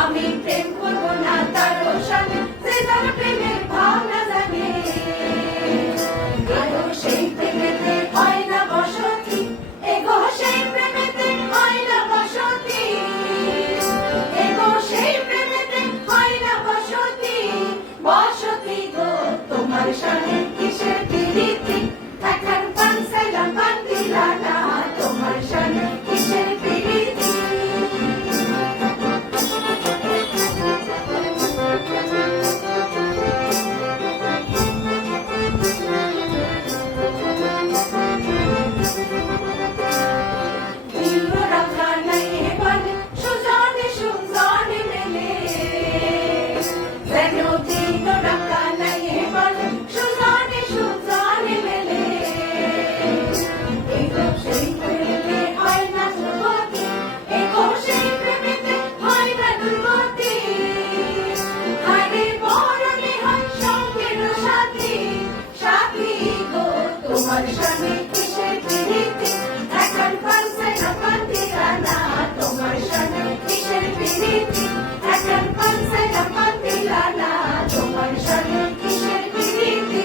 আমি প্রেম করব না তার সাথে, যে তার প্রেমের ভাবনা জানে। এগো সেই প্রেমেতে হয় না বসতি, এগো সেই প্রেমেতে হয় না বসতি, এগো সেই প্রেমেতে হয় না বসতি। বসতি গো তোমার সাথে কিসের প্রীতি, এখন পান সাইলাম পান দিলা না, তোমার সাথে কিসের প্রীতি। তোমার সাথে কিসের প্রীতি, এখন পানছে না পান দিলা না, তোমার সাথে কিসের প্রীতি, এখন পানছে না পান দিলা না, তোমার সাথে কিসের প্রীতি।